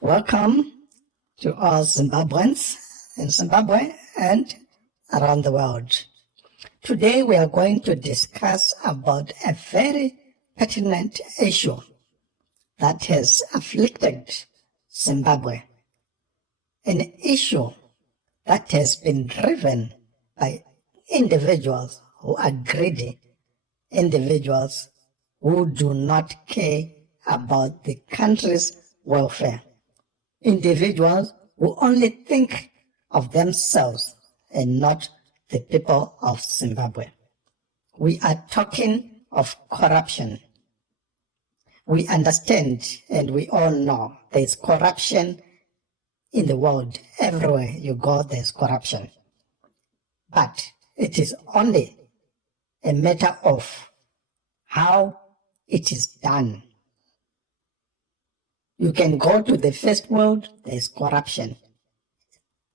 Welcome to all Zimbabweans in Zimbabwe and around the world. Today we are going to discuss about a very pertinent issue that has afflicted Zimbabwe, an issue that has been driven by individuals who are greedy, individuals who do not care about the country's welfare, individuals who only think of themselves and not the people of Zimbabwe. We are talking of corruption. We understand and we all know there is corruption in the world. Everywhere you go, there's corruption. But it is only a matter of how it is done. You can go to the first world, there is corruption.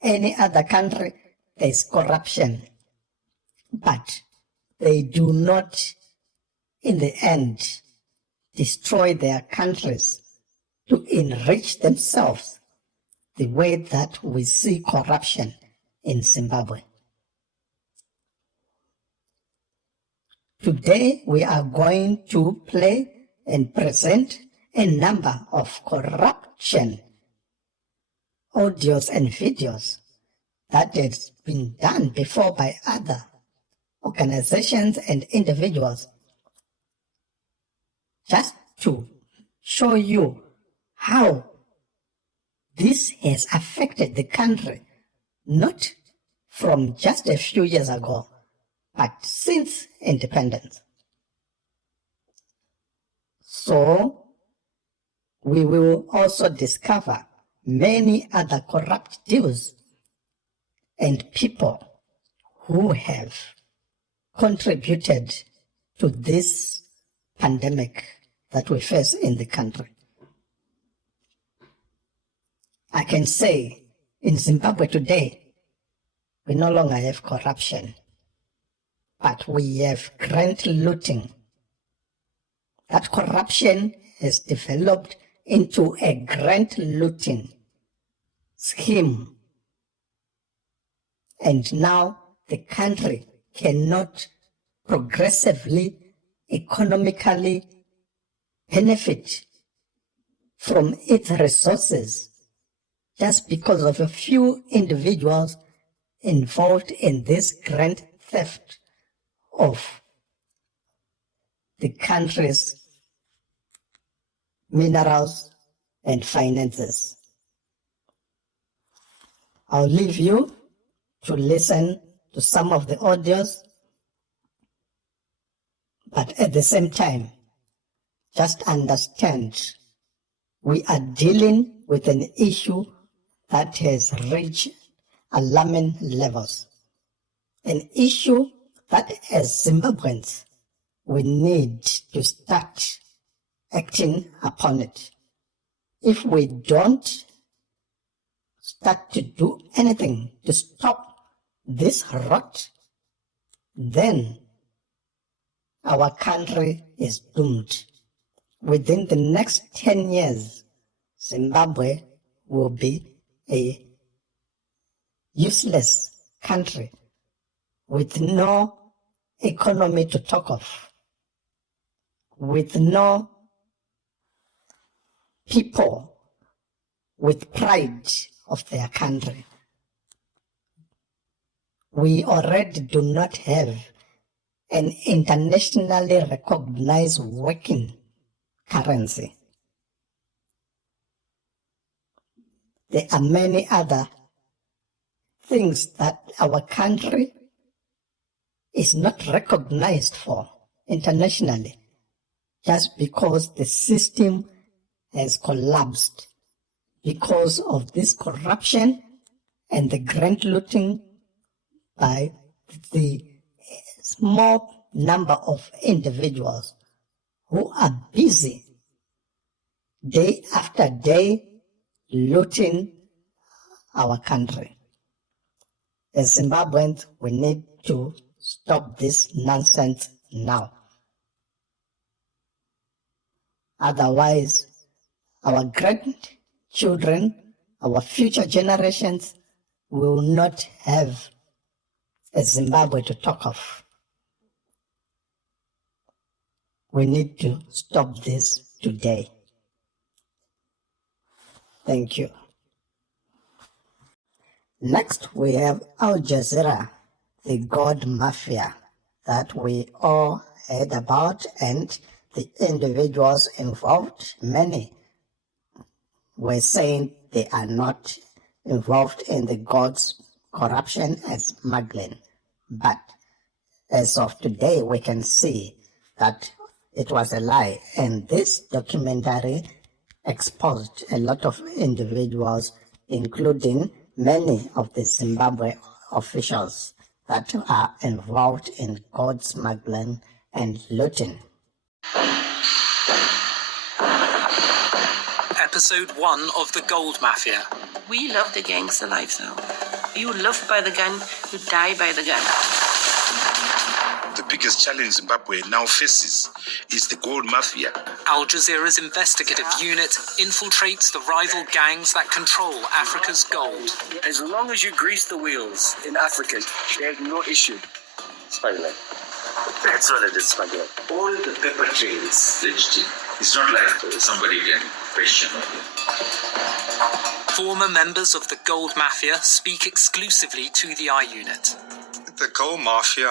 Any other country, there is corruption. But they do not, in the end, destroy their countries to enrich themselves the way that we see corruption in Zimbabwe. Today we are going to play and present a number of corruption audios and videos that has been done before by other organizations and individuals, just to show you how this has affected the country, not from just a few years ago, but since independence. So, we will also discover many other corrupt deals and people who have contributed to this pandemic that we face in the country. I can say in Zimbabwe today, we no longer have corruption, but we have grant looting. That corruption has developed into a grant looting scheme. And now the country cannot progressively, economically benefit from its resources just because of a few individuals involved in this grant theft of the country's minerals and finances. I'll leave you to listen to some of the audios, but at the same time, just understand we are dealing with an issue that has reached alarming levels, an issue that as Zimbabweans we need to start acting upon it. If we don't start to do anything to stop this rot, then our country is doomed. Within the next 10 years, Zimbabwe will be a useless country with no economy to talk of, with no people with pride of their country. We already do not have an internationally recognized working currency. There are many other things that our country is not recognized for internationally, just because the system has collapsed because of this corruption and the grant looting by the small number of individuals who are busy day after day looting our country. As Zimbabweans, we need to stop this nonsense now. Otherwise, our children, our future generations will not have a Zimbabwe to talk of. We need to stop this today. Thank you. Next, we have Al Jazeera, the gold mafia that we all heard about, and the individuals involved, many were saying they are not involved in the gold's corruption and smuggling. But as of today, we can see that it was a lie. And this documentary exposed a lot of individuals, including many of the Zimbabwe officials that are involved in gold smuggling and looting. Episode 1 of The Gold Mafia. We love the gangster lifestyle. You live by the gun, you die by the gun. The biggest challenge Zimbabwe now faces is the gold mafia. Al Jazeera's investigative unit infiltrates the rival gangs that control Africa's gold. As long as you grease the wheels in Africa, there's no issue. Smuggling. That's what it is, smuggling. All the paper trails registered. It's not like somebody can question it. Former members of the gold mafia speak exclusively to the I unit. The gold mafia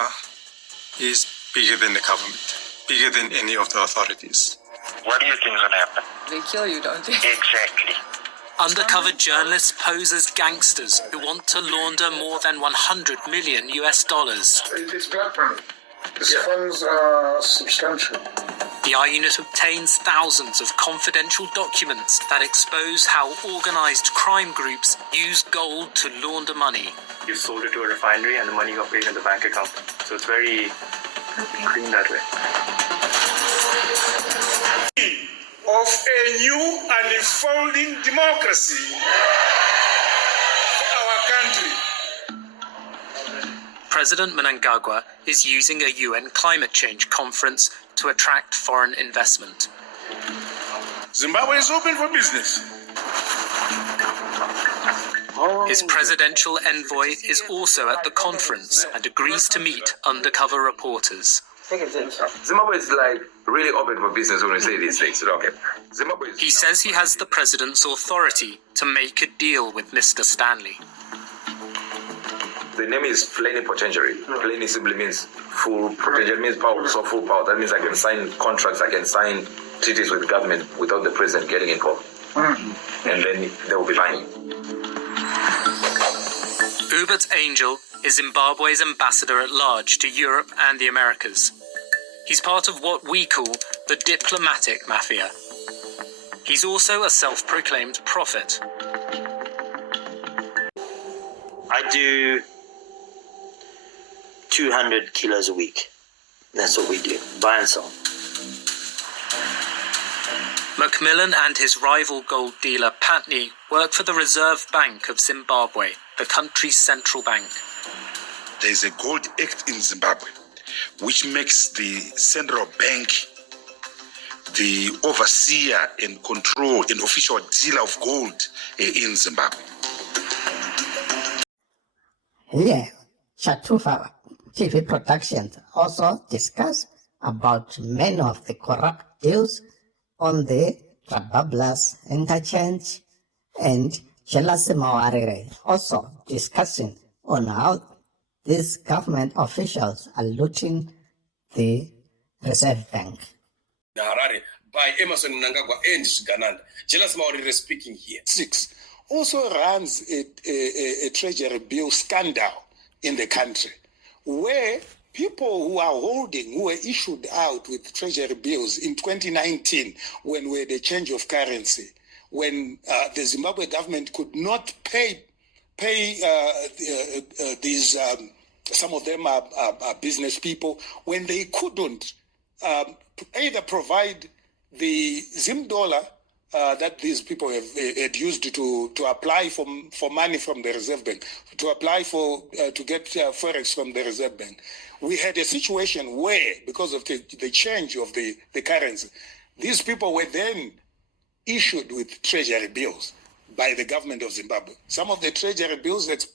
is bigger than the government, bigger than any of the authorities. What do you think is going to happen? They kill you, don't they? Exactly. Undercover journalists pose as gangsters who want to launder more than $100 million. It is blood money. These funds are substantial. The I unit obtains thousands of confidential documents that expose how organized crime groups use gold to launder money. You sold it to a refinery and the money got paid in the bank account. So it's very clean that way. Of a new and unfolding democracy for our country. President Mnangagwa is using a UN climate change conference to attract foreign investment. Zimbabwe is open for business. His presidential envoy is also at the conference and agrees to meet undercover reporters. Zimbabwe is like really open for business when we say these things. Okay. He says he has the president's authority to make a deal with Mr. Stanley. The name is plenipotentiary. Pleni simply means full potential, means power, so full power. That means I can sign contracts, I can sign treaties with the government without the president getting involved. And then they will be fine. Hubert Angel is Zimbabwe's ambassador at large to Europe and the Americas. He's part of what we call the diplomatic mafia. He's also a self-proclaimed prophet. I do 200 kilos a week. That's what we do, buy and sell. Macmillan and his rival gold dealer Patney work for the Reserve Bank of Zimbabwe, the country's central bank. There is a Gold Act in Zimbabwe, which makes the central bank the overseer and control and official dealer of gold in Zimbabwe. Here, Shatufa TV Productions also discuss about many of the corrupt deals on the Trabablas interchange, and Jelasi Mawarire also discussing on how these government officials are looting the Reserve Bank. Harare by Emerson Mnangagwa and Shigananda. Jelasi Mawarire speaking here. 6 also runs a treasury bill scandal in the country where people who were issued out with treasury bills in 2019 when we had a change of currency, when the Zimbabwe government could not pay these, some of them are business people, when they couldn't either provide the Zim dollar that these people had used to apply for money from the Reserve Bank, to apply for to get forex from the Reserve Bank. We had a situation where, because of the change of the currency, these people were then issued with treasury bills. by the government of Zimbabwe. Some of the treasury bills that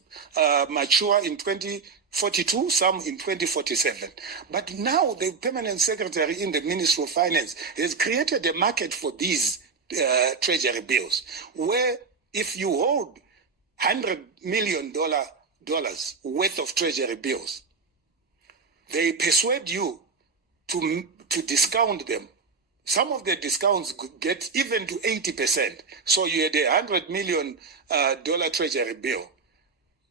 mature in 2042, some in 2047. But now the permanent secretary in the Ministry of Finance has created a market for these treasury bills, where if you hold $100 million worth of treasury bills, they persuade you to discount them. Some of the discounts get even to 80%. So you had $100 million treasury bill.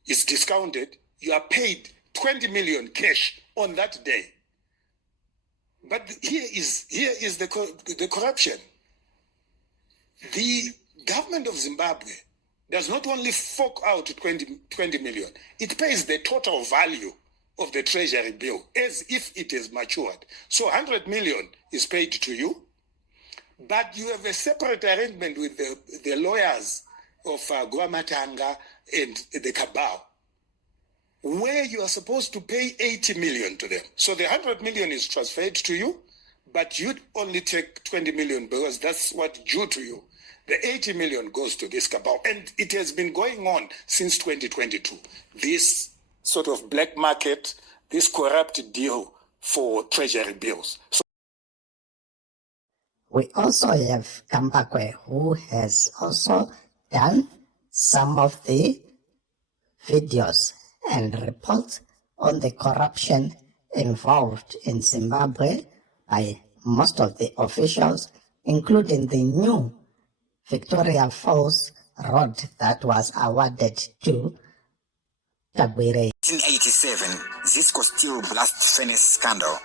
It's discounted. You are paid 20 million cash on that day. But here is the corruption. The government of Zimbabwe does not only fork out 20 million, it pays the total value of the treasury bill as if it is matured. So 100 million is paid to you, but you have a separate arrangement with the lawyers of Guamatanga and the cabal, where you are supposed to pay 80 million to them. So the 100 million is transferred to you, but you'd only take 20 million because that's what's due to you. The 80 million goes to this cabal. And it has been going on since 2022. This sort of black market, this corrupt deal for treasury bills. So we also have Zimbabwe, who has also done some of the videos and reports on the corruption involved in Zimbabwe by most of the officials, including the new Victoria Falls road that was awarded to Tagwire. 1987, Zisco Steel Blast Furnace Scandal.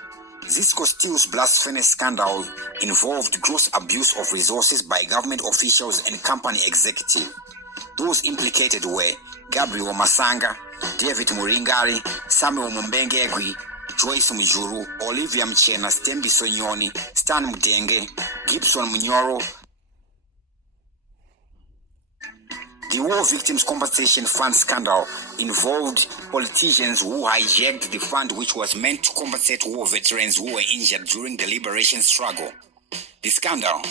Zisco Steel's blast furnace scandal involved gross abuse of resources by government officials and company executives. Those implicated were Gabriel Masanga, David Muringari, Samuel Mumbengegwi, Joyce Mujuru, Olivia Mchena, Stembi Sonyoni, Stan Mudenge, Gibson Munyoro. The War Victims Compensation Fund scandal involved politicians who hijacked the fund which was meant to compensate war veterans who were injured during the liberation struggle. The scandal,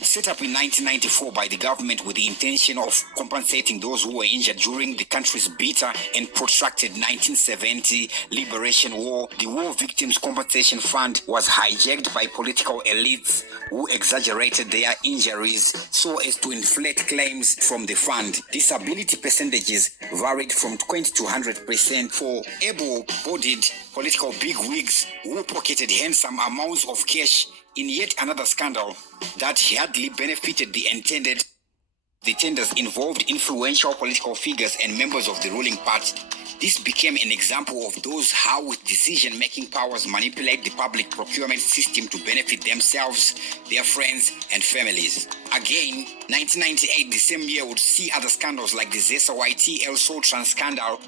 set up in 1994 by the government with the intention of compensating those who were injured during the country's bitter and protracted 1970 liberation war, the War Victims Compensation Fund was hijacked by political elites who exaggerated their injuries so as to inflate claims from the fund. Disability percentages varied from 20 to 100% for able-bodied political bigwigs who pocketed handsome amounts of cash in yet another scandal that hardly benefited the intended. The tenders involved influential political figures and members of the ruling party. This became an example of those how with decision-making powers manipulate the public procurement system to benefit themselves, their friends, and families. Again, 1998, the same year, would see other scandals like the Zesa YT El Sotran scandal,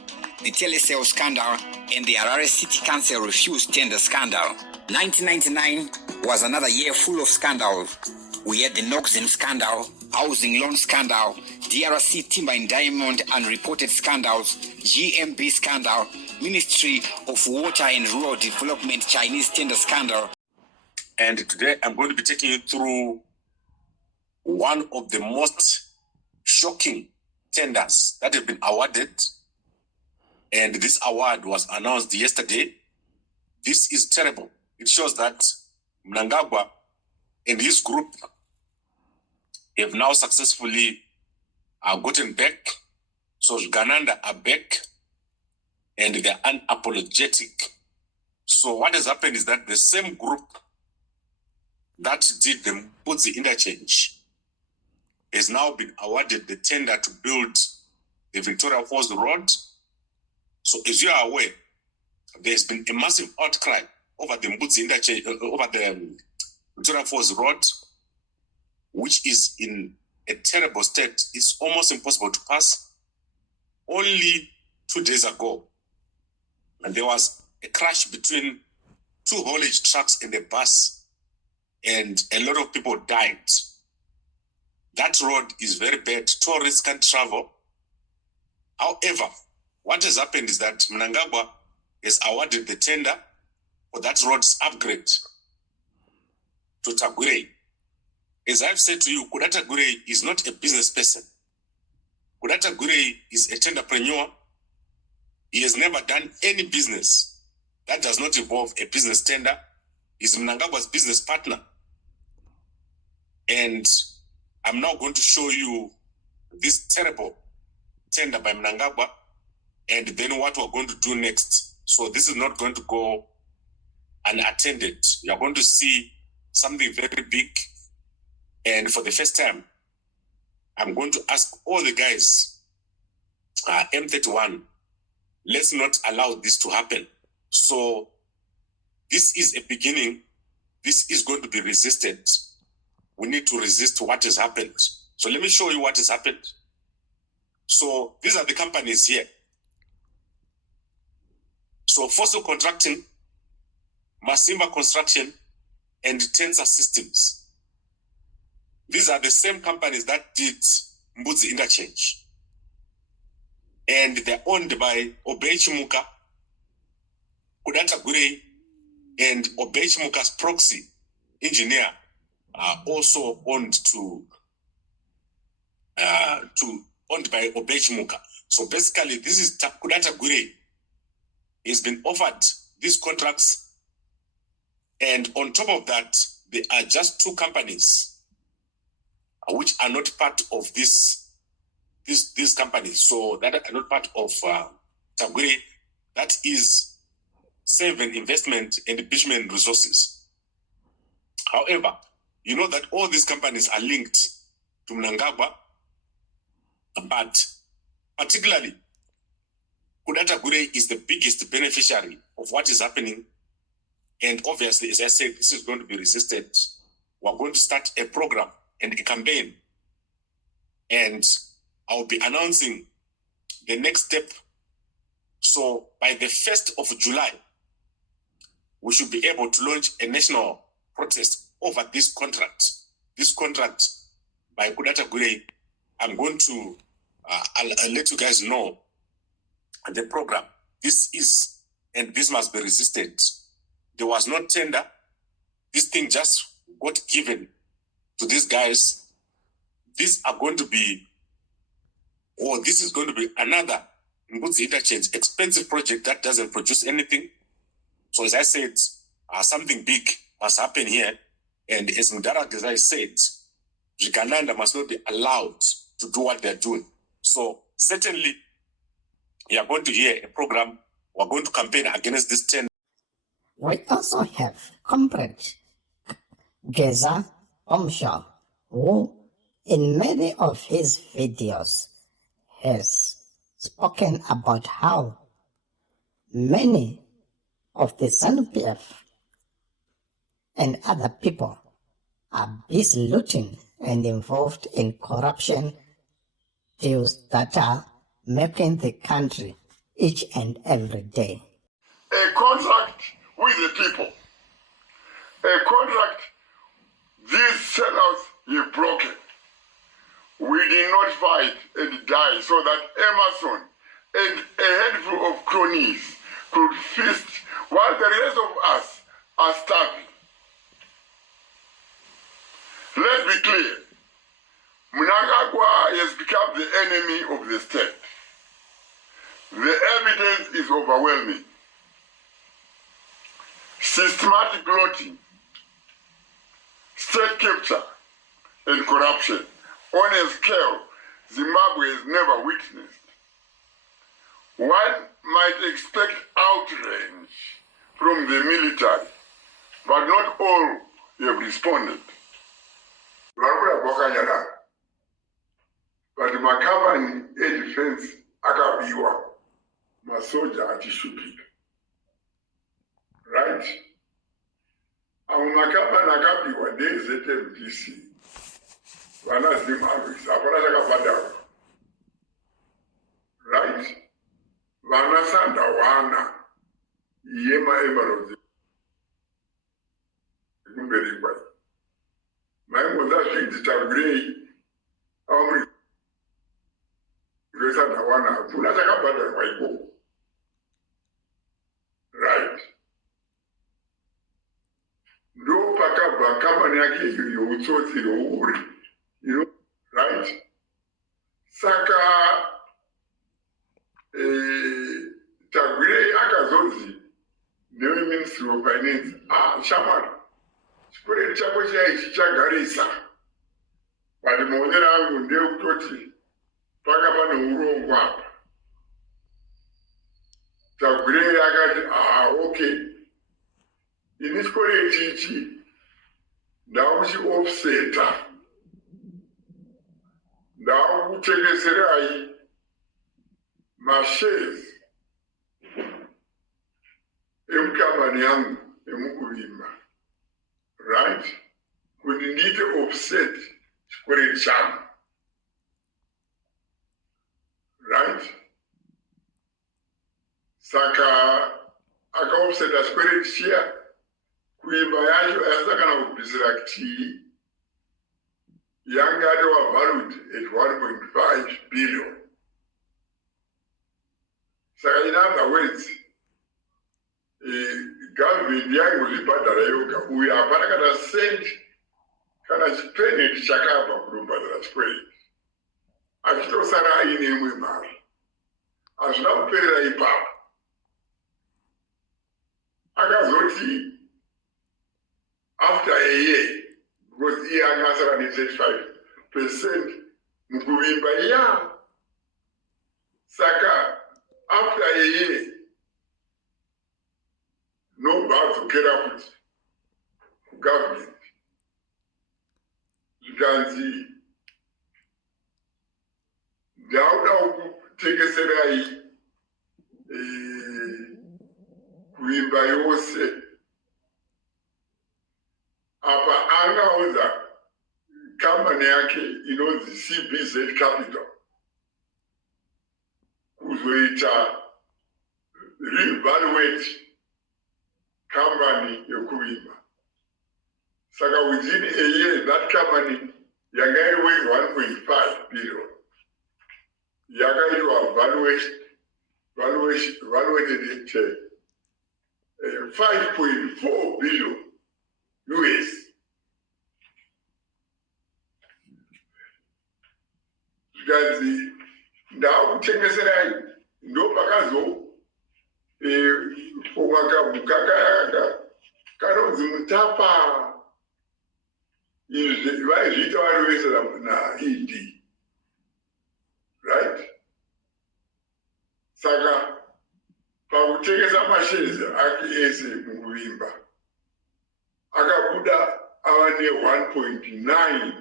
the Telecel scandal, and the Harare City Council refused tender scandal. 1999 was another year full of scandals. We had the Noxim scandal, housing loan scandal, DRC timber and diamond unreported scandals, GMB scandal, Ministry of Water and Rural Development Chinese tender scandal. And today I'm going to be taking you through one of the most shocking tenders that have been awarded. And this award was announced yesterday. This is terrible. It shows that Mnangagwa and his group have now successfully gotten back. So Gananda are back and they're unapologetic. So what has happened is that the same group that did the Mbudzi interchange has now been awarded the tender to build the Victoria Falls Road. So as you are aware, there's been a massive outcry over the Mbudzi interchange, over the Victoria Falls Road, which is in a terrible state. It's almost impossible to pass. Only 2 days ago, and there was a crash between two haulage trucks and a bus, and a lot of people died. That road is very bad. Tourists can't travel. However, what has happened is that Mnangagwa has awarded the tender for that road's upgrade to Tagwire. As I've said to you, Kudata Gure is not a business person. Kudata Gure is a tenderpreneur. He has never done any business that does not involve a business tender. He's Mnangagwa's business partner. And I'm now going to show you this terrible tender by Mnangagwa and then what we're going to do next. So this is not going to go unattended. You're going to see something very big. And for the first time, I'm going to ask all the guys, M31, let's not allow this to happen. So this is a beginning. This is going to be resisted. We need to resist what has happened. So let me show you what has happened. So these are the companies here. So Fossil Contracting, Masimba Construction, and Tensor Systems. These are the same companies that did Mbudzi Interchange. And they're owned by Obey Chimuka, Kudata Gure, and Obey Chimuka's proxy engineer are also owned owned by Obey Chimuka. So basically, this is Kudata Gure. He's been offered these contracts, and on top of that, there are just two companies which are not part of these companies. So that are not part of Tagure. That is Seven Investment and Bitumen Resources. However, you know that all these companies are linked to Mnangagwa, but particularly Kudata Gure is the biggest beneficiary of what is happening. And obviously, as I said, this is going to be resisted. We're going to start a program and a campaign. And I'll be announcing the next step. So by the 1st of July, we should be able to launch a national protest over this contract. This contract by Kudata Gure, I'm going to I'll let you guys know the program. This is, and this must be resisted. There was no tender. This thing just got given to these guys. These are going to be, or this is going to be another Mbudzi Interchange expensive project that doesn't produce anything. So as I said, something big must happen here. And as Mdara Gazai said, Jikananda must not be allowed to do what they're doing. So certainly, you are going to hear a program. We're going to campaign against this tender. We also have Comrade Geza Omshaw, who in many of his videos has spoken about how many of the ZANU-PF and other people are busy looting and involved in corruption deals that are making the country each and every day. A contract with the people. A contract these sellers have broken. We did not fight and die so that Emerson and a handful of cronies could feast while the rest of us are starving. Let's be clear. Mnangagwa has become the enemy of the state. The evidence is overwhelming. Systematic looting, state capture, and corruption on a scale Zimbabwe has never witnessed. One might expect outrage from the military, but not all have responded. But makambani e-defense akabiwa masoja achishupika. Right? Amu makambani akabiwa DZMDC. Wana Zimbabwe, sapana chakabhadharwa. Right? Vana sanda wana yema emeralds. Kumberi kwai. Maimboza zviti Tagure amuri sanda wana kuna chakabhadharwa ikoko. Right? Ndo pakabva kambani yake iyo utsotsi uri. You know, right? Saka ruzivo painenzi shamwari chikwereti chako chaichi chagarisa but maonero angu ndeyekutoti panga pane urongo apa tagureri akati okay ini chikwereti ichi ndakuchiofseta ndakutengeserai mashares emukambani yangu emukurima right kuti ndiite offset chikwereti changu right saka akaofseta chikwereti chiya kuimba yacho yasakana kubvisira kuti yanga valued at 1.5 billion. Saka in other words, government yangu zvibhadhara yoga uyo hapana kana sendi kana chipeneti chakabva kunobhadhara chikwereti achitosara aine imwe mari hazvina kuperera ipapo akazoti after a year because iye akasara ne35% mukuvimba iya saka after a year nobva adzokera kuti kugovernment zvikanzi ndauda kutengeserai kuimba yose apa angaudza kambani yake inonzi CBZ Capital kuzoita reevaluate company yekuimba. Saka within a year that company yanga iri worth 1.5 billion yakaitwa valuated at 5.4 billion US. Zvikanzi ndakutengeserai ndopakazo pomakabuka kayaka kanonzi Mutapa izvi vaizviita vari vese naED right. Saka pakutengesa mashezi ake ese mukuvimba akabuda ava ne 1.9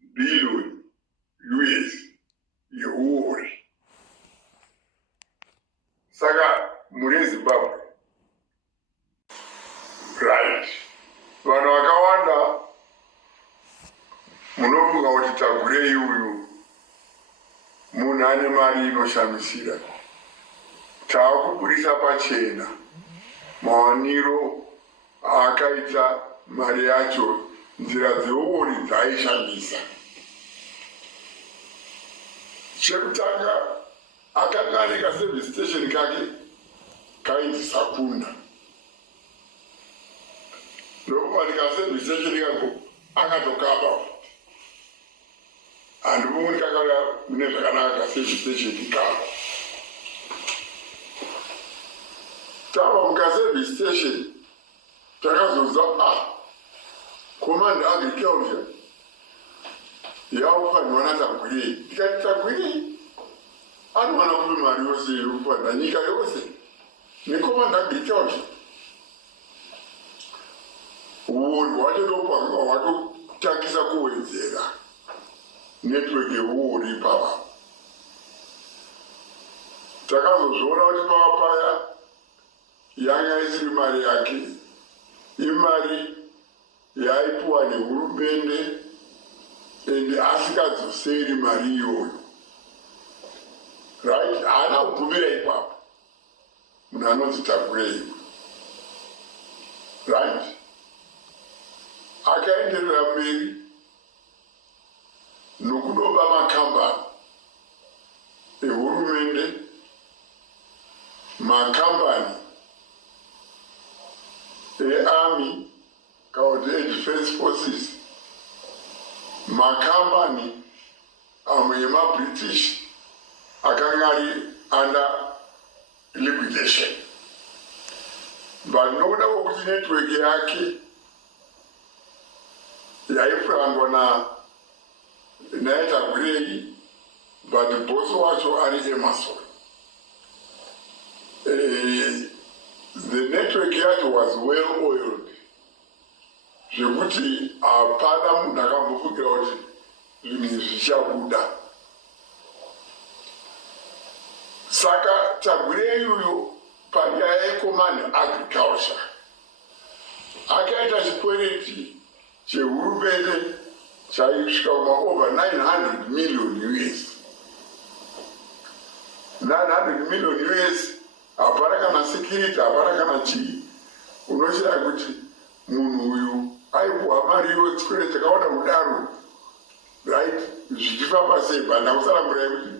billion US yeuri. Saka muri Zimbabwe right vanhu vakawanda munofunga kuti Tagurei uyu munhu ane mari inoshamisira. Taakubudisa pachena mawaniro akaita mari yacho, nzira dzeuri dzaaishandisa. Chekutanga akanga ane kaservice station kake kainzi Sakunda. Ndokubva kaservice station kako akatokapa handivoni kakauya mune zvakanaka kaservice station ikako. Tava mukaservice station takazonza command agriculture yaufanirwa naTagurei. Tikati Tagurei anowana kupi mari yose irikufanira nyika yose necommand agriculture. Uori hwacho ndopanga hwatotangisa kuwedzera network yeuori ipava. Takazozviona kuti pava paya yanga isiri mari yake, imari yaipuwa nehurumende ende asikadzoseri mari iyoyo right. Haana kubvumira ipapo munhu anonzi Tagurei right. Akaenderera mberi nokudoba makambani ehurumende, makambani earmy kana kuti edefense forces, makambani amwe emaBritish akanga ari under liquidation. vanoda kuti network yake yaifurangwa naye Tagurei, but bosi wacho ari Emerson. The network yacho was well oiled. Zvekuti hapana munhu akambofukira kuti zvinhu zvichabuda. Saka Tagurei uyu panyaya yecommon agriculture akaita chikwereti chehurumende chaisvika over 900 million US. 900 million US, hapana kana security, hapana kana chii. Unochira kuti munhu uyu aipuwa mariwo chikwereti chakawanda kudaro, right? Zvichifamba sei banda kusaramburai kuti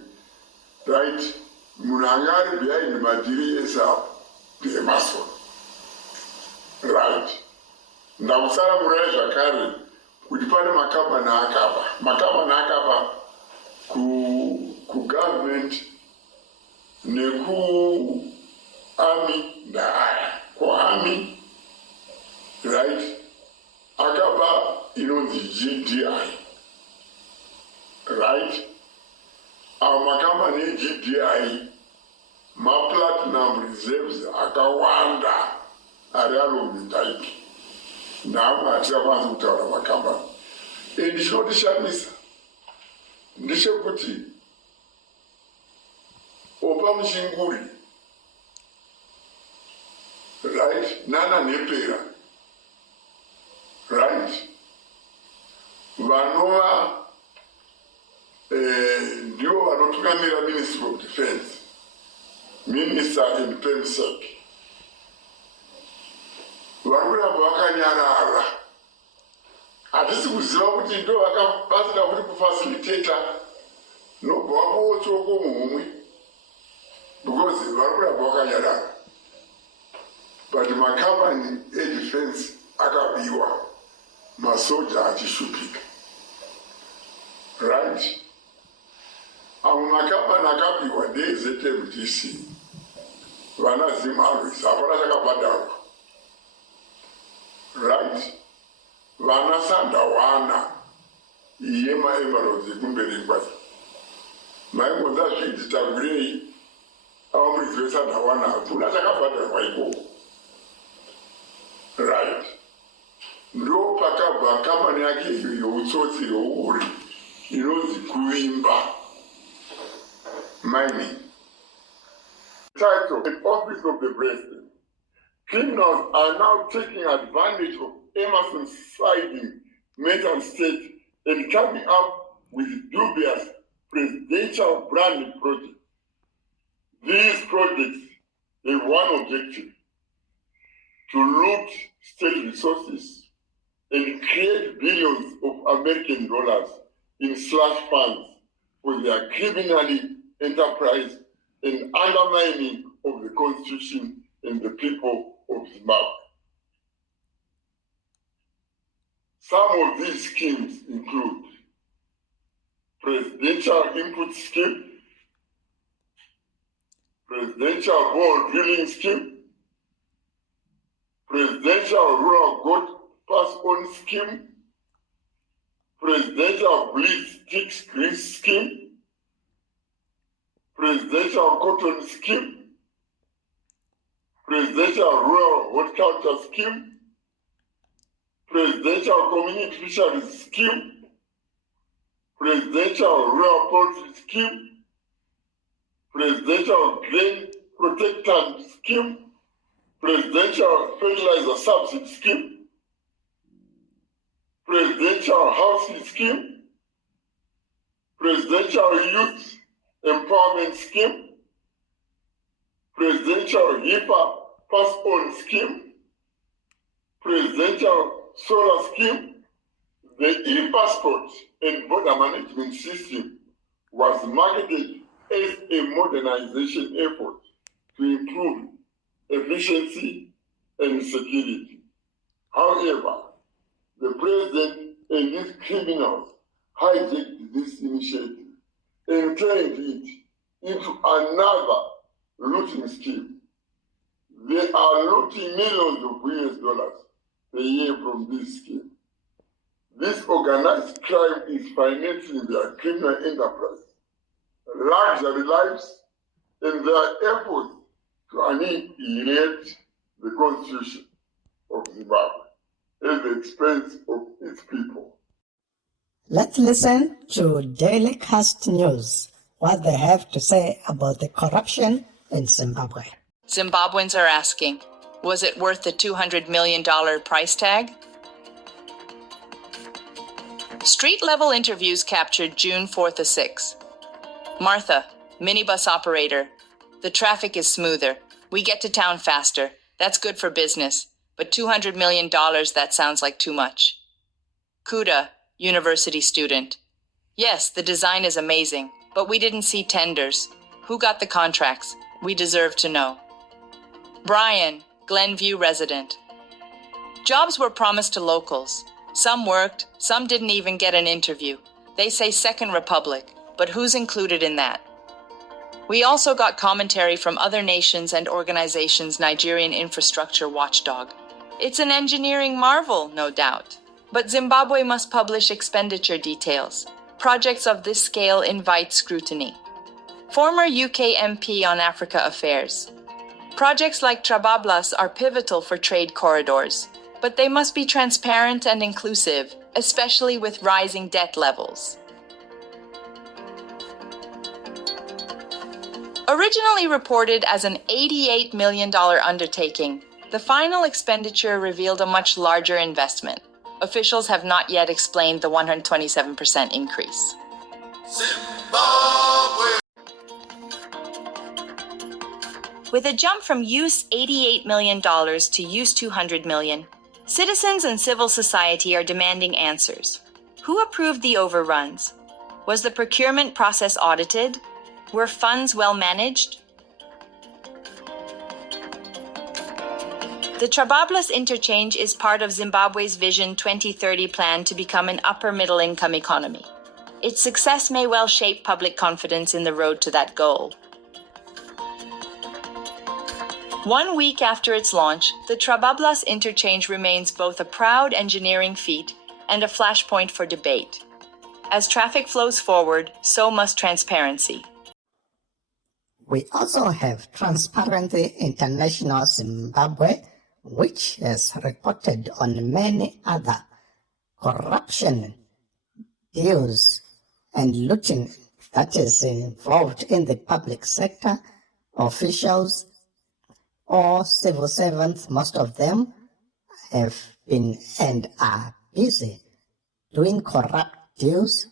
right munhu anga ari behind madhiri esa Emerson, right? Ndakusaramburai zvakare kuti pane makambani akapa ku-government neku-army ndaaya. Ku-army, right, akapa inonzi GDI, right? Our makambani eGDI ma-platinum reserves akawanda ari along the dike. Naamwe hatichanyanzi kutaura makambani. Chinondishamisa ndechekuti opa muchinguri, right, nana nepera, right, vanova ndivo vanotungamira Ministry of Defense, Minister and PEMSEC, vari kuramba vakanyarara. Hatisi kuziva kuti ndo vakabatsira kuti kufacilitata nobva wapotsoko muhumwe, because vari kuramba vakanyarara. But makambani edefense akabiwa, masoja achishupika, right? Amwe makambani akabiwa ndeeZMTC, vana Zimbabwe, hapana chakabhadharwa, right? Vana Sandawana iye maemeralds ekumberi kwacho maingonza zviti Tagurei ava muridzi weSandawana hakuna chakabhadharwa ikoko, right? Ndo pakabva kambani yake iyo youtsotsi youri inonzi Kuimba Mining. Title and office of the president. Criminals are now taking advantage of Emerson's siding mental state and coming up with dubious presidential branded projects. These projects have one objective: to loot state resources and create billions of American dollars in slush funds for their criminally enterprise and undermining of the Constitution and the people of Zimbabwe. Some of these schemes include presidential input scheme, presidential bore drilling scheme, presidential rural goat pass-on scheme, presidential bleed sticks grease scheme, presidential cotton scheme, presidential rural horticulture scheme, presidential community fisheries scheme, presidential rural poultry scheme, presidential grain protectant scheme, presidential fertilizer subsidy scheme, presidential housing scheme, presidential youth empowerment scheme, presidential HIPAA pass-on scheme, presidential solar scheme. The e-passport and border management system was marketed as a modernization effort to improve efficiency and security. However, the president and his criminals hijacked this initiative and turned it into another looting scheme. They are looting millions of US dollars a year from this scheme. This organized crime is financing their criminal enterprise, luxury lives, and their efforts to annihilate the constitution of Zimbabwe at the expense of its people. Let's listen to Daily Cast News, what they have to say about the corruption in Zimbabwe. Zimbabweans are asking, was it worth the $200 million price tag? Street-level interviews captured June 4th to 6. Martha, minibus operator. The traffic is smoother. We get to town faster. That's good for business. But $200 million, that sounds like too much. Kuda, university student. Yes, the design is amazing, but we didn't see tenders. Who got the contracts? We deserve to know. Brian, Glenview resident. Jobs were promised to locals. Some worked, some didn't even get an interview. They say Second Republic, but who's included in that? We also got commentary from other nations and organizations' Nigerian infrastructure watchdog. It's an engineering marvel, no doubt. But Zimbabwe must publish expenditure details. Projects of this scale invite scrutiny. Former UK MP on Africa Affairs. Projects like Trabablas are pivotal for trade corridors, but they must be transparent and inclusive, especially with rising debt levels. Originally reported as an $88 million undertaking, the final expenditure revealed a much larger investment. Officials have not yet explained the 127% increase. Zimbabwe. With a jump from use $88 million to use $200 million, citizens and civil society are demanding answers. Who approved the overruns? Was the procurement process audited? Were funds well managed? The Trabablas interchange is part of Zimbabwe's Vision 2030 plan to become an upper-middle-income economy. Its success may well shape public confidence in the road to that goal. 1 week after its launch, the Trabablas interchange remains both a proud engineering feat and a flashpoint for debate. As traffic flows forward, so must transparency. We also have Transparency International Zimbabwe, which has reported on many other corruption deals and looting that is involved in the public sector. Officials or civil servants, most of them have been and are busy doing corrupt deals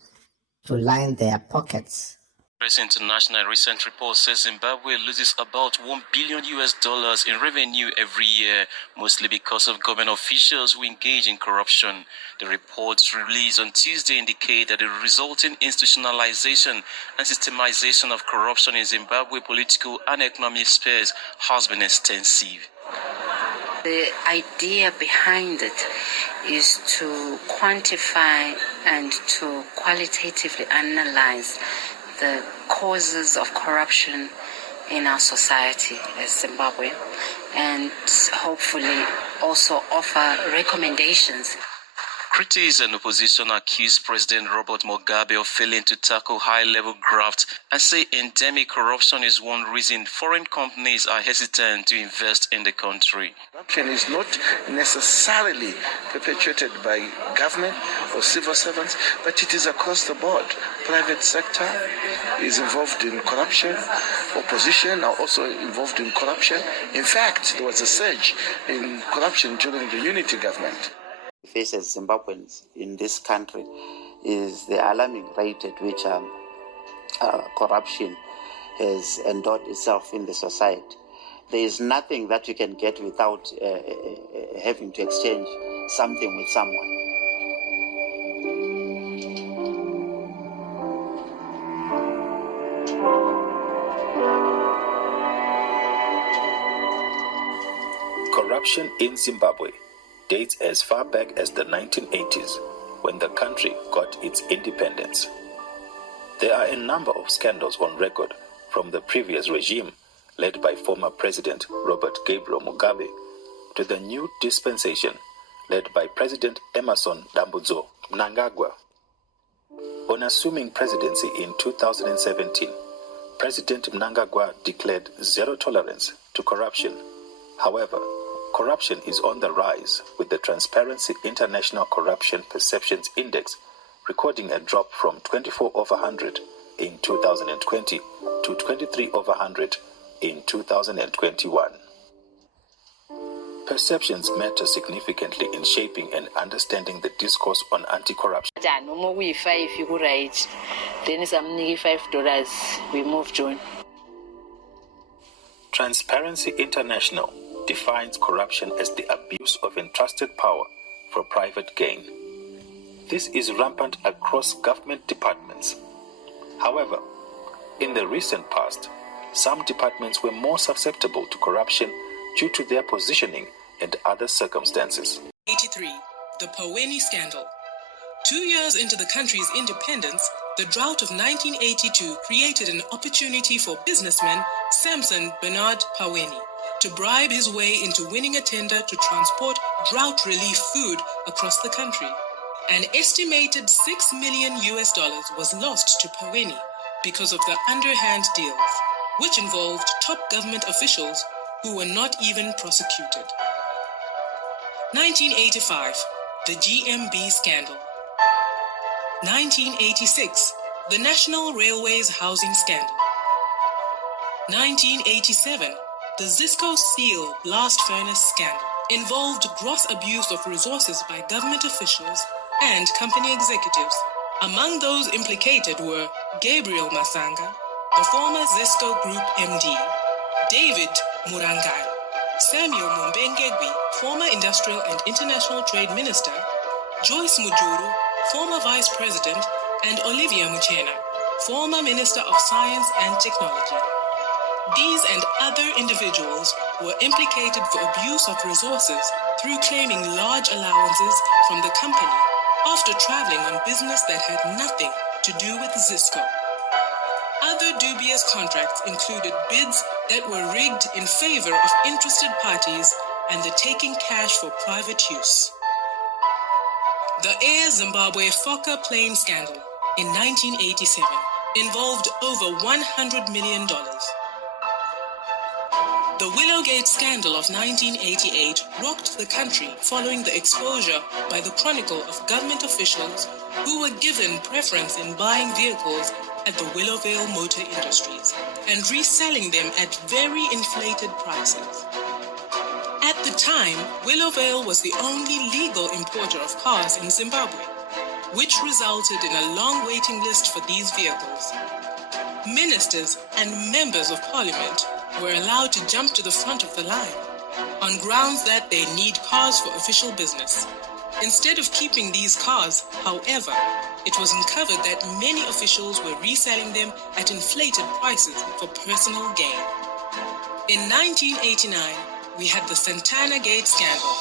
to line their pockets. Press International recent report says Zimbabwe loses about $1 billion in revenue every year, mostly because of government officials who engage in corruption. The reports released on Tuesday indicate that the resulting institutionalization and systemization of corruption in Zimbabwe political and economic spheres has been extensive. The idea behind it is to quantify and to qualitatively analyze the causes of corruption in our society as Zimbabwe, and hopefully also offer recommendations. Critics and opposition accuse President Robert Mugabe of failing to tackle high-level graft and say endemic corruption is one reason foreign companies are hesitant to invest in the country. Corruption is not necessarily perpetuated by government or civil servants, but it is across the board. Private sector is involved in corruption. Opposition are also involved in corruption. In fact, there was a surge in corruption during the unity government. Face as Zimbabweans in this country is the alarming rate at which corruption has endowed itself in the society. There is nothing that you can get without having to exchange something with someone. Corruption in Zimbabwe dates as far back as the 1980s, when the country got its independence. There are a number of scandals on record from the previous regime, led by former President Robert Gabriel Mugabe, to the new dispensation, led by President Emerson Dambudzo Mnangagwa. On assuming presidency in 2017, President Mnangagwa declared zero tolerance to corruption. However, corruption is on the rise, with the Transparency International Corruption Perceptions Index recording a drop from 24 over 100 in 2020 to 23 over 100 in 2021. Perceptions matter significantly in shaping and understanding the discourse on anti-corruption. Then $5, we move John. Transparency International defines corruption as the abuse of entrusted power for private gain. This is rampant across government departments. However, in the recent past, some departments were more susceptible to corruption due to their positioning and other circumstances. 83. The Paweni Scandal. 2 years into the country's independence, the drought of 1982 created an opportunity for businessman Samson Bernard Paweni to bribe his way into winning a tender to transport drought relief food across the country. An estimated $6 million was lost to Paweni because of the underhand deals, which involved top government officials who were not even prosecuted. 1985, the GMB scandal. 1986, the National Railways housing scandal. 1987, the Zisco Steel blast furnace scandal involved gross abuse of resources by government officials and company executives. Among those implicated were Gabriel Masanga, the former Zisco Group MD, David Murangai, Samuel Mumbengegwi, former Industrial and International Trade Minister, Joyce Mujuru, former Vice President, and Olivia Muchena, former Minister of Science and Technology. These and other individuals were implicated for abuse of resources through claiming large allowances from the company after traveling on business that had nothing to do with Zisco. Other dubious contracts included bids that were rigged in favor of interested parties and the taking cash for private use. The Air Zimbabwe Fokker plane scandal in 1987 involved over $100 million. The Willowgate scandal of 1988 rocked the country following the exposure by the Chronicle of government officials who were given preference in buying vehicles at the Willowvale Motor Industries and reselling them at very inflated prices. At the time, Willowvale was the only legal importer of cars in Zimbabwe, which resulted in a long waiting list for these vehicles. Ministers and members of parliament were allowed to jump to the front of the line on grounds that they need cars for official business. Instead of keeping these cars, however, it was uncovered that many officials were reselling them at inflated prices for personal gain. In 1989, we had the Santana Gate scandal.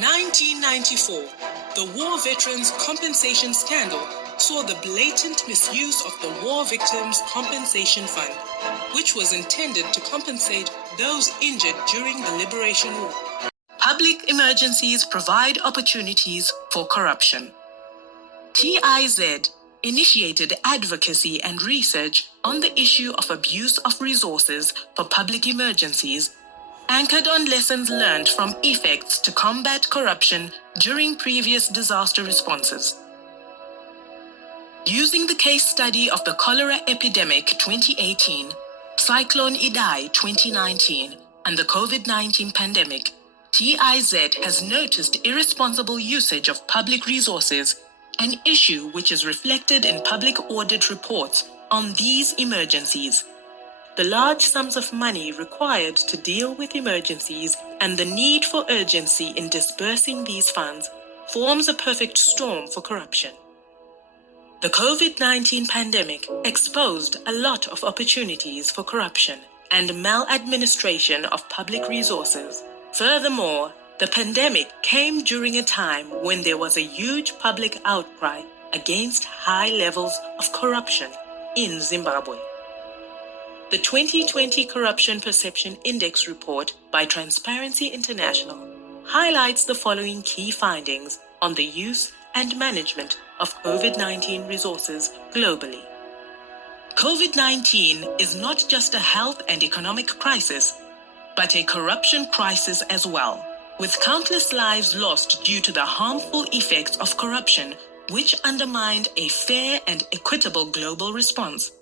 1994, the War Veterans Compensation Scandal saw the blatant misuse of the War Victims Compensation Fund, which was intended to compensate those injured during the Liberation War. Public emergencies provide opportunities for corruption. TIZ initiated advocacy and research on the issue of abuse of resources for public emergencies, anchored on lessons learned from effects to combat corruption during previous disaster responses. Using the case study of the cholera epidemic 2018, Cyclone Idai 2019, and the COVID-19 pandemic, TIZ has noticed irresponsible usage of public resources, an issue which is reflected in public audit reports on these emergencies. The large sums of money required to deal with emergencies and the need for urgency in disbursing these funds forms a perfect storm for corruption. The COVID-19 pandemic exposed a lot of opportunities for corruption and maladministration of public resources. Furthermore, the pandemic came during a time when there was a huge public outcry against high levels of corruption in Zimbabwe. The 2020 Corruption Perception Index report by Transparency International highlights the following key findings on the use and management of COVID-19 resources globally. COVID-19 is not just a health and economic crisis, but a corruption crisis as well, with countless lives lost due to the harmful effects of corruption, which undermined a fair and equitable global response.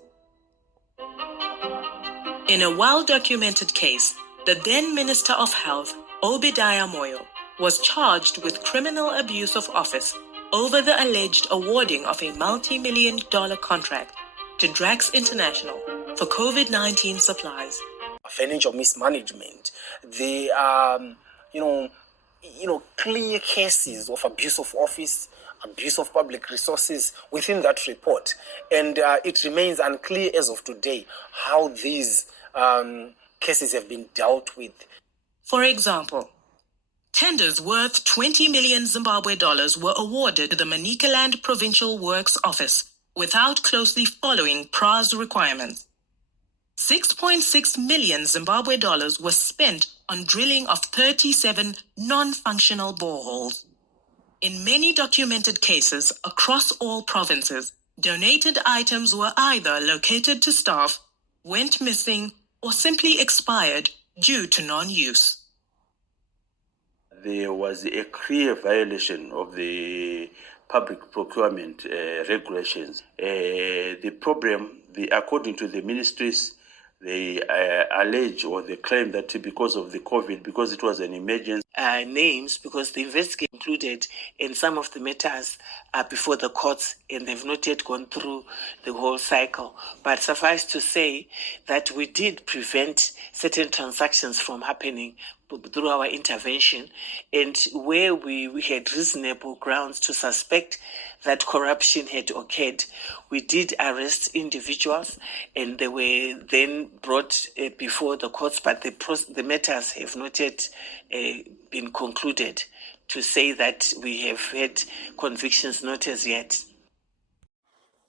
In a well-documented case, the then Minister of Health, Obadiah Moyo, was charged with criminal abuse of office over the alleged awarding of a multi-million-dollar contract to Drax International for COVID-19 supplies. Financial mismanagement, the clear cases of abuse of office, abuse of public resources within that report, and it remains unclear as of today how these cases have been dealt with. For example, tenders worth 20 million Zimbabwe dollars were awarded to the Manicaland Provincial Works Office without closely following PRA's requirements. 6.6 million Zimbabwe dollars was spent on drilling of 37 non-functional boreholes. In many documented cases across all provinces, donated items were either located to staff, went missing, or simply expired due to non-use. There was a clear violation of the public procurement regulations. The problem, according to the ministries, they allege or they claim that because of the COVID, because it was an emergency. Names, because the investigation included in some of the matters before the courts, and they've not yet gone through the whole cycle. But suffice to say that we did prevent certain transactions from happening through our intervention, and where we had reasonable grounds to suspect that corruption had occurred, we did arrest individuals, and they were then brought before the courts, but the matters have not yet been concluded to say that we have had convictions, not as yet.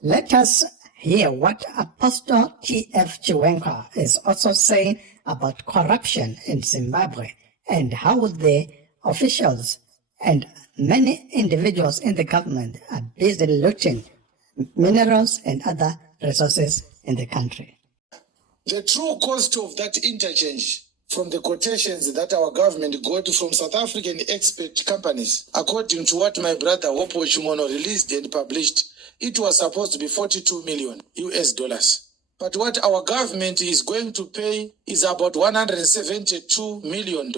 Let us hear what Apostle T.F. Chiwenga is also saying about corruption in Zimbabwe and how the officials and many individuals in the government are busy looting minerals and other resources in the country. The true cost of that interchange from the quotations that our government got from South African expert companies, according to what my brother Hopo Chimono released and published, it was supposed to be $42 million US. But what our government is going to pay is about $172 million,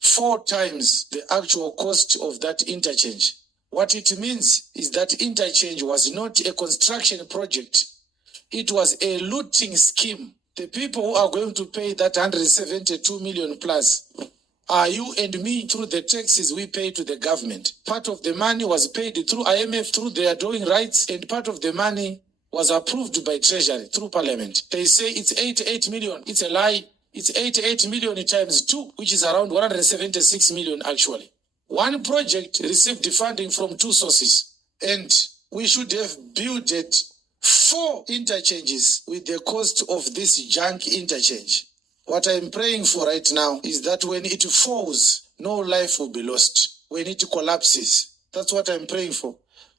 4 times the actual cost of that interchange. What it means is that interchange was not a construction project. It was a looting scheme. The people who are going to pay that 172 million plus are you and me through the taxes we pay to the government. Part of the money was paid through IMF, through their drawing rights, and part of the money was approved by Treasury through Parliament. They say it's 88 million. It's a lie. It's 88 million times 2, which is around 176 million actually. One project received funding from 2 sources, and we should have built 4 interchanges with the cost of this junk interchange. What I'm praying for right now is that when it falls, no life will be lost. When it collapses, that's what I'm praying for.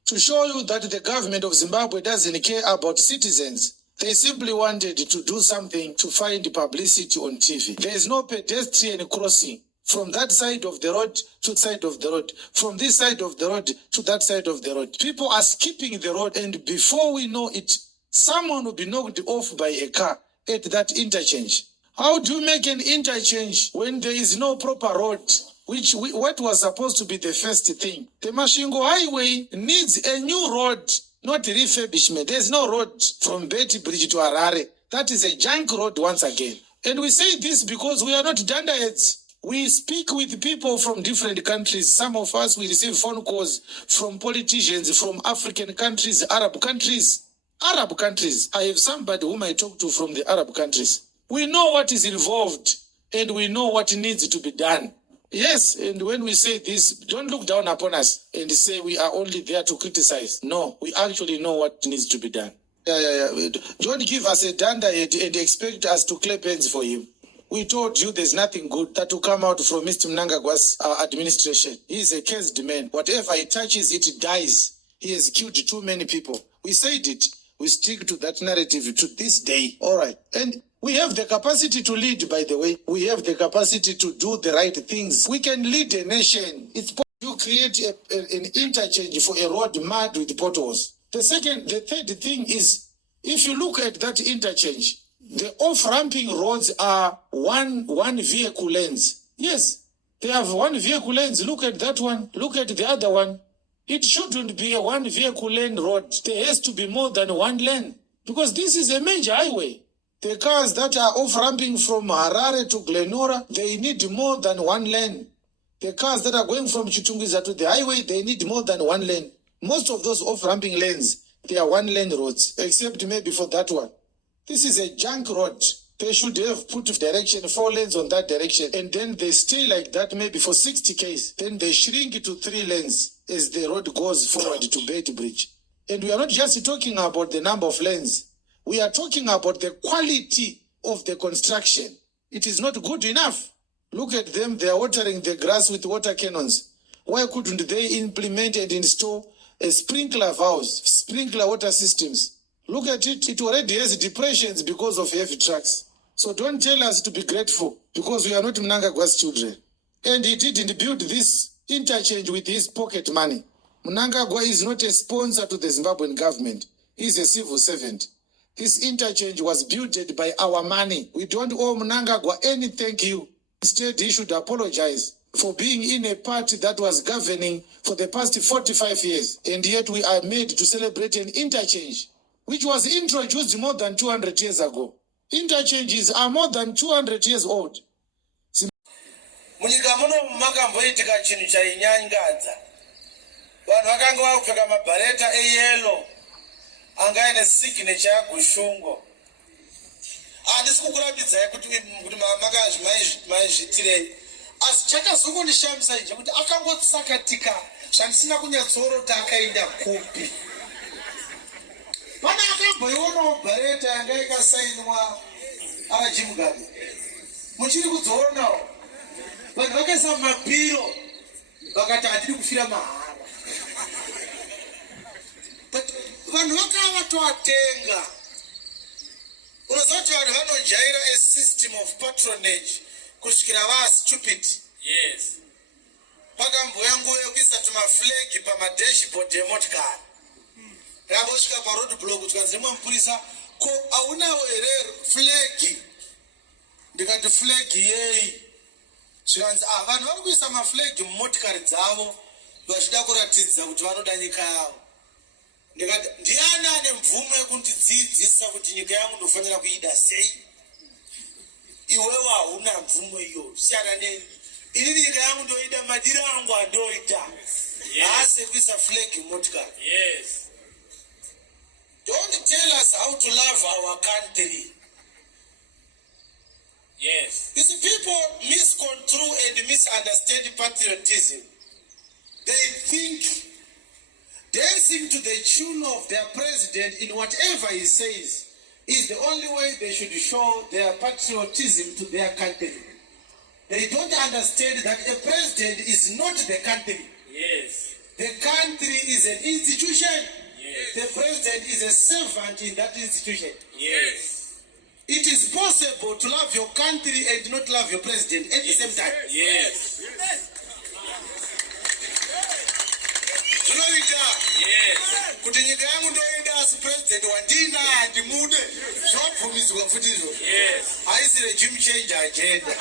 To show you that the government of Zimbabwe doesn't care about citizens. They simply wanted to do something to find publicity on TV. There is no pedestrian crossing from that side of the road to the side of the road, from this side of the road to that side of the road. People are skipping the road, and before we know it, someone will be knocked off by a car at that interchange. How do you make an interchange when there is no proper road? What was supposed to be the first thing? The Mashingo Highway needs a new road, not refurbishment. There's no road from Betty Bridge to Harare. That is a junk road once again. And we say this because we are not dandaheads. We speak with people from different countries. Some of us, we receive phone calls from politicians from African countries, Arab countries. Arab countries. I have somebody whom I talk to from the Arab countries. We know what is involved, and we know what needs to be done. Yes, and when we say this, don't look down upon us and say we are only there to criticize. No, we actually know what needs to be done. Don't give us a danda and expect us to clap hands for him. We told you there's nothing good that will come out from Mr. Mnangagwa's administration. He is a cursed man. Whatever he touches, it dies. He has killed too many people. We said it. We stick to that narrative to this day. All right. And we have the capacity to lead, by the way. We have the capacity to do the right things. We can lead a nation. It's possible you create an interchange for a road mad with potholes. The third thing is, if you look at that interchange, the off-ramping roads are one vehicle lanes. Yes, they have one vehicle lanes. Look at that one. Look at the other one. It shouldn't be a one vehicle lane road. There has to be more than one lane because this is a major highway. The cars that are off-ramping from Harare to Glenora, they need more than one lane. The cars that are going from Chitungiza to the highway, they need more than one lane. Most of those off-ramping lanes, they are one-lane roads, except maybe for that one. This is a junk road. They should have put direction, 4 lanes on that direction, and then they stay like that maybe for 60 km. Then they shrink to 3 lanes as the road goes forward to Beit Bridge. And we are not just talking about the number of lanes. We are talking about the quality of the construction. It is not good enough. Look at them. They are watering the grass with water cannons. Why couldn't they implement and install a sprinkler valves, sprinkler water systems? Look at it. It already has depressions because of heavy trucks. So don't tell us to be grateful because we are not Mnangagwa's children. And he didn't build this interchange with his pocket money. Mnangagwa is not a sponsor to the Zimbabwean government. He's a civil servant. This interchange was built by our money. We don't owe Mnangagwa any thank you. Instead, he should apologize for being in a party that was governing for the past 45 years. And yet we are made to celebrate an interchange, which was introduced more than 200 years ago. Interchanges are more than 200 years old. Munyika muno makamboitika chinhu chainyangadza. Vanhu vakanga vakupfeka mabhareta eyellow anga ane signature yagushungo. Handisi kukurabidzai kuti maizvitirei. Asi chakazongondishamisa ije kuti akangotsakatika zvandisina kunyatsorota akaenda kupi. Pana akamboionawo bhareta yanga ikasainwa RG Mugabe. Muchiri kudzionawo. Vanhu vakaisa mapiro vakati hatiri kufira mahara. But vanhu vakava vatoatenga. Unoziva kuti vanhu vanojaira a system of patronage kusvikira vaa stupid. Yes. Pakambouya nguva yekuisa tumaflegi pamadashboard emotikari. Rakambosvika paroad block tikanzi rimwe mupurisa, ko haunawo here flegi? Ndikati flegi yei? Zvikanzi vanhu vari kuisa maflegi mumotikari dzavo vachida kuratidza kuti vanoda nyika yavo. Ndikati ndiani ane mvumo yekundidzidzisa kuti nyika yangu ndofanira kuida sei? Iwewe hauna mvumo iyo, siyana neni. Ini nyika yangu ndoida, madiro angu andoita. Haasi kuisa flegi mumotikari. Yes. Don't tell us how to love our country. Yes. You see, people misconstrue and misunderstand patriotism. They think dancing to the tune of their president in whatever he says is the only way they should show their patriotism to their country. They don't understand that a president is not the country. Yes. The country is an institution. Yes. The president is a servant in that institution. Yes. It is possible to love your country and not love your president at the same time. Yes. Yes. Kuti nyika yangu ndoenda as president wandina handimude zvabvumidzwa futi izvo. Yes. Haisi regime change agenda.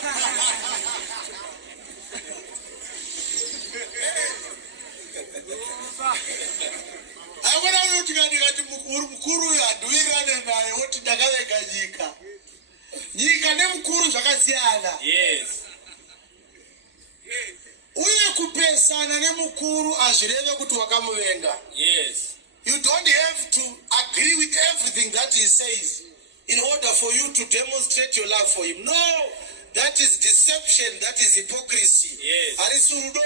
Akona unoti ndikati mukuru uyu handiwirirane naye woti ndakaveka nyika. Nyika nemukuru zvakasiyana. Yes. Uye kupesana nemukuru hazvireve kuti wakamuvenga. Yes. You don't have to agree with everything that he says in order for you to demonstrate your love for him. No, that is deception, that is hypocrisy. Yes. Arisurudo.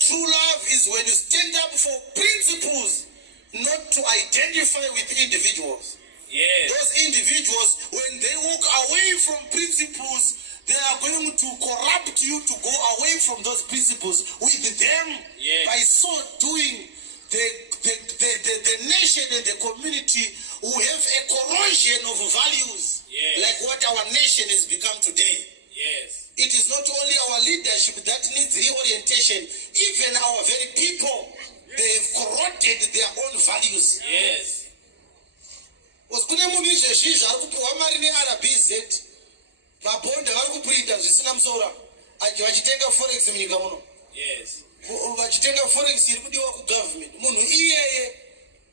True love is when you stand up for principles, not to identify with individuals. Yes. Those individuals, when they walk away from principles, they are going to corrupt you to go away from those principles with them. Yes. By so doing, the nation and the community will have a corrosion of values. Yes. Like what our nation has become today. Yes. It is not only our leadership that needs reorientation, even our very people, they have corroded their own values. Yes. Kune munhu izvezvi ari kupiwa mari neRBZ mabhonda vari kuprinda zvisina musoro vachitenga forex munyika muno. Yes. Vachitenga forex iri kudiwa kugovernment. Munhu iyeye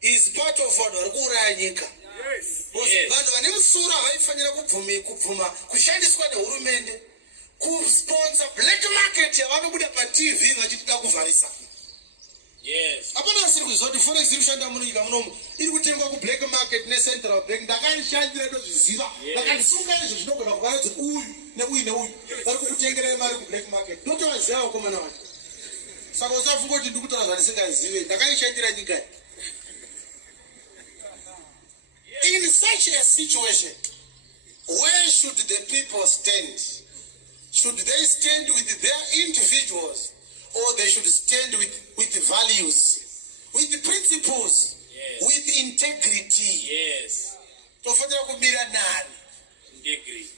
is part of vanhu vari kuuraya nyika. Vanhu vane musoro havaifanira kubvuma kushandiswa nehurumende kusponsor black market yavanobuda paTV vachitida kuvharisa. Yes. Apana siri kuziva kuti forex iri kushanda munyika munomu iri kutengwa kublack market necentral bank. Ndakaishandira ndozviziva. Ndakandisunga izvo zvinogona kuvara kuti uyu neuyu vari kukutengerai mari kublack market. Ndotovaziva vakomana vacho. Saka usafunga kuti ndikutora zvandisingazive. Ndakaishandira nyika. In such a situation, where should the people stand? Should they stand with their individuals, or they should stand with the values, with the principles, yes, with integrity? Yes. Tofanira kumira nani? Integrity.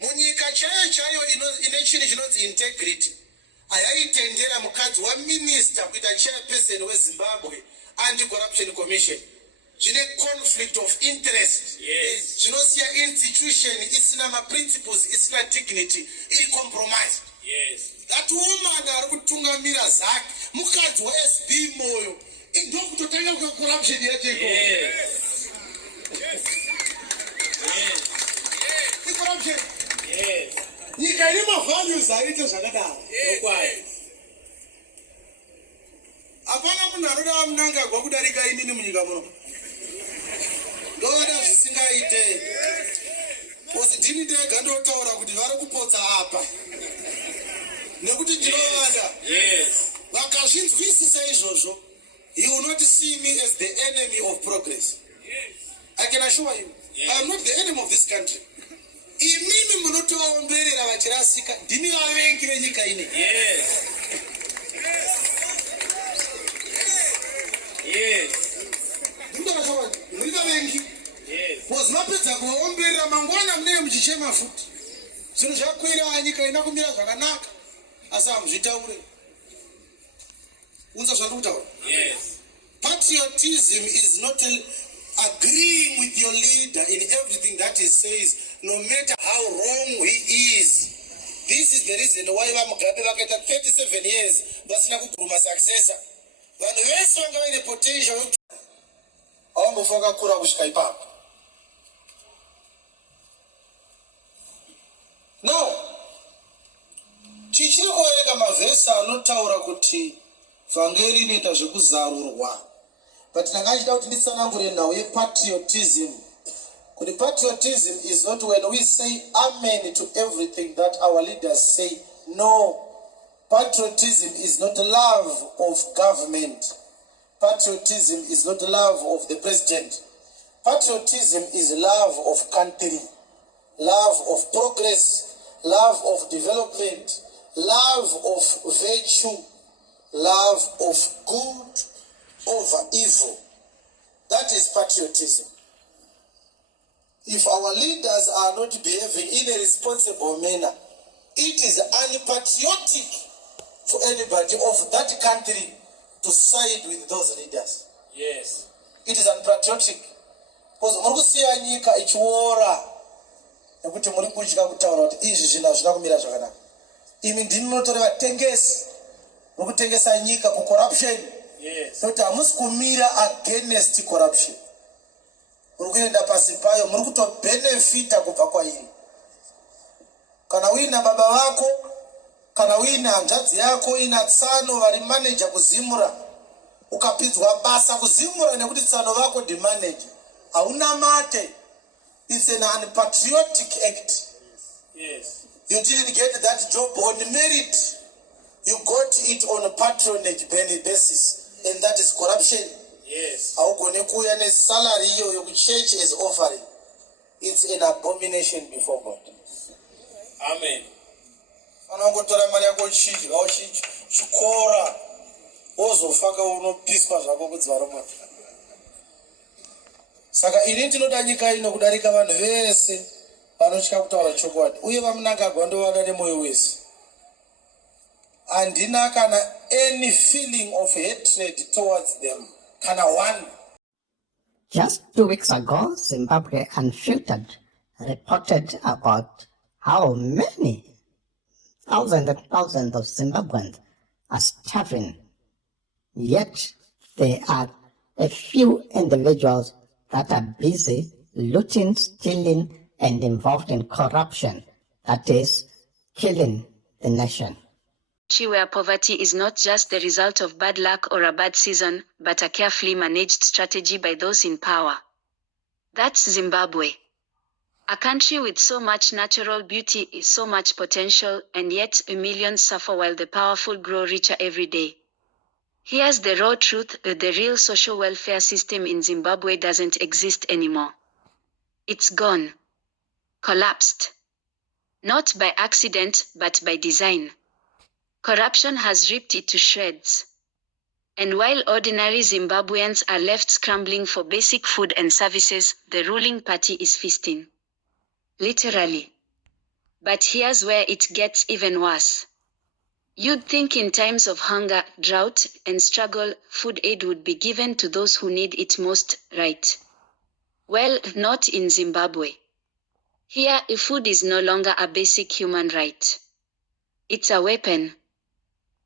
Munyika chayo ine chinhu chinonzi integrity. Ayaitendera mukadzi waminister kuita chairperson weZimbabwe Anti-Corruption Commission. Zvine conflict of interest. Yes. Zvinosiya institution isina principles, isina dignity, iri compromised. Yes. That woman ari kutungamira zake mukadzi waSB Moyo ndokutotanga kwa corruption yacho. Yes. Yes. Yes. Yes. Corruption. Yes. Nyika ine values aite zvakadaro. Okwayo. Apana munhu anoda Mnangagwa kudarika inini munyika muno. Ndoda zvisingaite. Pozidini ndega ndotaura kuti vari kupodza apa. Nekuti ndinovada. Yes. Vakazvinzwisisa izvozvo, you will not see me as the enemy of progress. Yes. I can assure you, yes, I am not the enemy of this country. Imimi munotovaomberera vachirasika, ndimi vavengi venyika ine. Yes. Yes. Muri vavengi. Yes. Pozimapedza kuvaomberera mangwana munenge muchichema futi. Zvinhu zvakwira nyika ina kumira zvakanaka. Asi hamuzvitaure. Unza zvandikutaura? Yes. Patriotism is not agreeing with your leader in everything that he says, no matter how wrong he is. This is the reason why Mugabe vakaita 37 years vasina kuguma successor. Vanhu vese vanga vaine potential avambofa vakakura kusvika ipapo. No. Tichiri kuverenga mavhesi anotaura kuti vhangeri inoita zvekuzarurwa. But ndanga ndichida kuti nditsanangure nhau yepatriotism. Kuti patriotism is not when we say amen to everything that our leaders say. No. Patriotism is not love of government. Patriotism is not love of the president. Patriotism is love of country, love of progress, love of development, love of virtue, love of good over evil. That is patriotism. If our leaders are not behaving in a responsible manner, it is unpatriotic for anybody of that country to side with those leaders. Yes. It is unpatriotic. Because murukusiya nyika ichiora nekuti muri kutya kutaura kuti izvi zvinhu hazvina kumira zvakanaka. Imi ndimi munotora vatengesi mukutengesa nyika kucorruption. Yes. Kuti hamusi kumira against corruption. Muri kuenda pasi payo, muri kutobenefita kubva kwairi. Kana uina baba vako, kana uina hanzvadzi yako ina tsano vari manager kuzimura, ukapidzwa basa kuzimura nekuti tsano vako ndi manager, hauna mate. It's an unpatriotic act. Yes. You didn't get that job on merit. You got it on a patronage basis, and that is corruption. Yes. Haugone kuuya nesalary iyoyo kuchurch as offering. It's an abomination before God. Amen. Anongotora mari yako chidya chikora wozofaka unopiswa zvako kudzvara moto. Saka ini ndinoda nyika ino kudarika vanhu vese vanotya kutaura chokwadi uye vamunangagwa ndovada nemwoyo wese. Handina kana any feeling of hatred towards them. Kana one. Just 2 weeks ago, Zimbabwe Unfiltered reported about how many thousands and thousands of Zimbabweans are starving. Yet there are a few individuals that are busy looting, stealing, and involved in corruption that is killing the nation. Where poverty is not just the result of bad luck or a bad season, but a carefully managed strategy by those in power. That's Zimbabwe. A country with so much natural beauty, so much potential, and yet millions suffer while the powerful grow richer every day. Here's the raw truth: the real social welfare system in Zimbabwe doesn't exist anymore. It's gone. Collapsed. Not by accident, but by design. Corruption has ripped it to shreds. And while ordinary Zimbabweans are left scrambling for basic food and services, the ruling party is feasting. Literally. But here's where it gets even worse. You'd think in times of hunger, drought, and struggle, food aid would be given to those who need it most, right? Well, not in Zimbabwe. Here, food is no longer a basic human right. It's a weapon.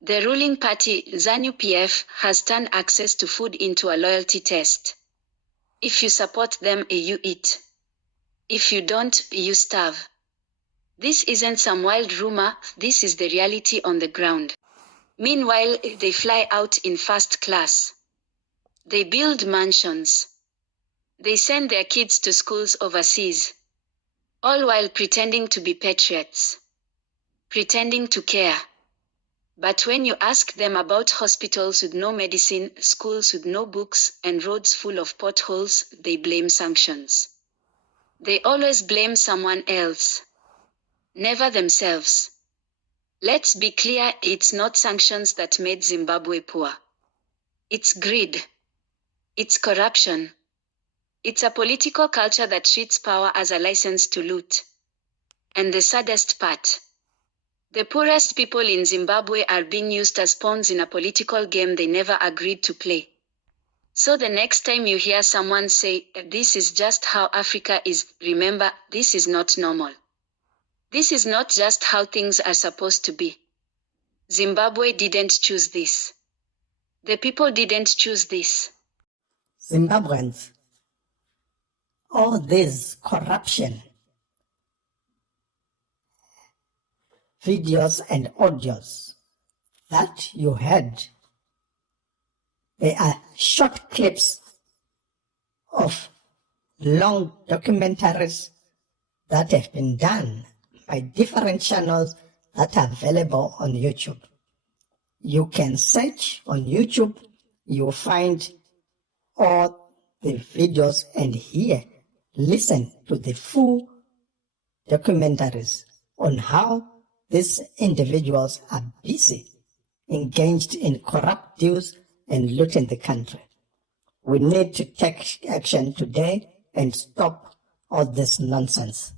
The ruling party, ZANU-PF, has turned access to food into a loyalty test. If you support them, you eat. If you don't, you starve. This isn't some wild rumor, this is the reality on the ground. Meanwhile, they fly out in first class. They build mansions. They send their kids to schools overseas. All while pretending to be patriots. Pretending to care. But when you ask them about hospitals with no medicine, schools with no books, and roads full of potholes, they blame sanctions. They always blame someone else. Never themselves. Let's be clear, it's not sanctions that made Zimbabwe poor. It's greed. It's corruption. It's a political culture that treats power as a license to loot. And the saddest part, the poorest people in Zimbabwe are being used as pawns in a political game they never agreed to play. So the next time you hear someone say, "This is just how Africa is," remember, this is not normal. This is not just how things are supposed to be. Zimbabwe didn't choose this. The people didn't choose this. Zimbabweans, all this corruption, videos and audios that you heard, they are short clips of long documentaries that have been done by different channels that are available on YouTube. You can search on YouTube, you'll find all the videos and listen to the full documentaries on how these individuals are busy, engaged in corrupt deals and looting the country. We need to take action today and stop all this nonsense.